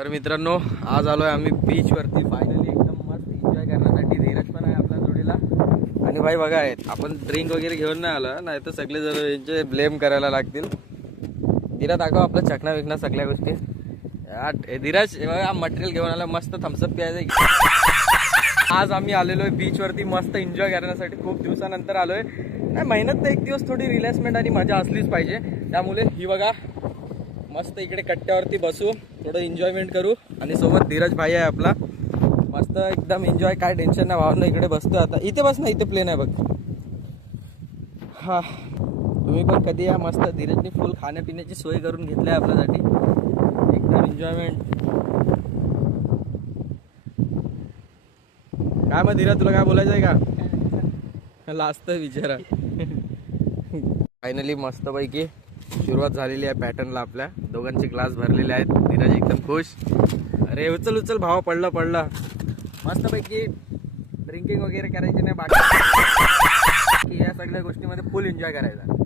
तर मित्रांनो, आज आलोय आम्ही बीच वरती फायनली एकदम मस्त एन्जॉय करण्यासाठी. धीरज पण आहे आपल्या जोडीला. आणि भाई बघा आहेत, आपण ड्रिंक वगैरे घेऊन नाही आलो, नाही तर सगळे जण यांचे ब्लेम करायला लागतील. धीरज दाखव आपलं चकना विकना सगळ्या गोष्टी. धीरज बघा मटेरियल घेऊन आलं, मस्त थम्सअप प्यायचं. आज आम्ही आलेलो आहे बीच वरती मस्त एन्जॉय करण्यासाठी. खूप दिवसानंतर आलोय. नाही, महिन्यात एक दिवस थोडी रिलॅक्समेंट आणि मजा असलीच पाहिजे. त्यामुळे ही बघा मस्त इकडे कट्ट्यावरती बसू, थोडं एन्जॉयमेंट करू. आणि सोबत धीरज भाई आहे आपला. मस्त एकदम एन्जॉय, काय टेन्शन नाही. भावना इकडे बसतो आता. इथे बस ना, इथे प्लेन आहे बघ. हा, तुम्ही पण कधी या. मस्त धीरजने फुल खाण्यापिण्याची सोय करून घेतली आहे आपल्यासाठी. एकदम एन्जॉयमेंट. काय मग धीरज, तुला काय बोलायचं आहे का? लास्ट विचारा. फायनली मस्तपैकी सुरुवात झालेली आहे पॅटर्नला. आपल्या दोघांचे ग्लास भरलेले आहेत. धीरज एकदम खुश. अरे उचल उचल भावा, पडला. मस्तपैकी ड्रिंकिंग वगैरे करायची नाही, बाकी या सगळ्या गोष्टीमध्ये फुल एन्जॉय करायचा.